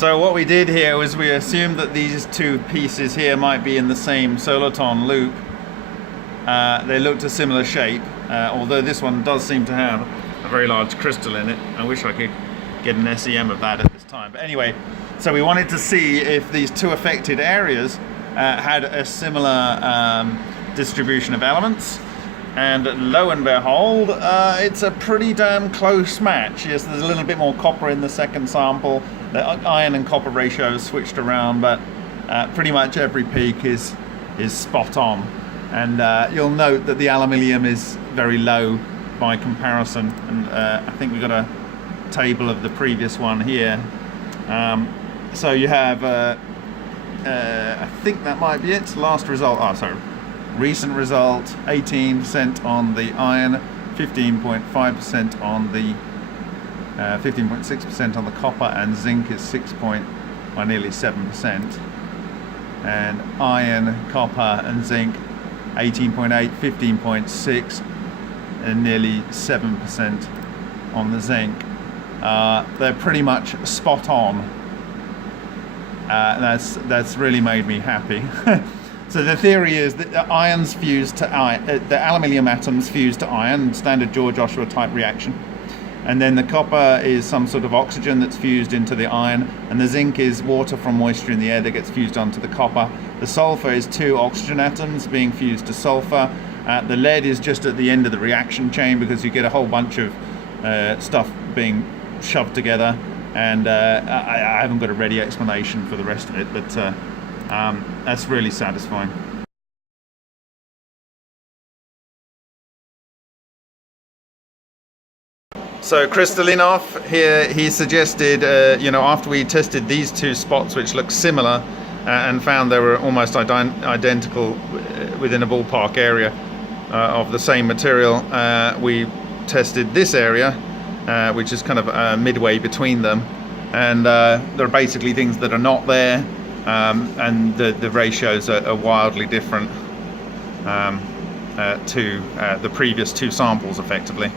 So what we did here was we assumed that these two pieces here might be in the same soliton loop. They looked a similar shape, although this one does seem to have a very large crystal in it. I wish I could get an SEM of that at this time. But anyway, so we wanted to see if these two affected areas had a similar distribution of elements. And lo and behold, it's a pretty damn close match. Yes, there's a little bit more copper in the second sample. The iron and copper ratio is switched around, but pretty much every peak is spot on. And you'll note that the aluminium is very low by comparison. And I think we've got a table of the previous one here. So you have, I think that might be it. Last result. Oh, sorry. Recent result, 18% on the iron, 15.5% on the 15.6% on the copper, and zinc is nearly 7%. And iron, copper, and zinc, 18.8, 15.6, and nearly 7% on the zinc. They're pretty much spot on. That's really made me happy. So the theory is that the ions fuse to iron, the aluminium atoms fuse to iron, standard Joule-Joshua type reaction. And then the copper is some sort of oxygen that's fused into the iron, and the zinc is water from moisture in the air that gets fused onto the copper. The sulfur is two oxygen atoms being fused to sulfur. The lead is just at the end of the reaction chain because you get a whole bunch of stuff being shoved together. And I haven't got a ready explanation for the rest of it, but that's really satisfying. So Kristolinov here, he suggested, after we tested these two spots which look similar and found they were almost identical within a ballpark area of the same material, we tested this area, which is kind of midway between them, and there are basically things that are not there. And the ratios are wildly different to the previous two samples, effectively.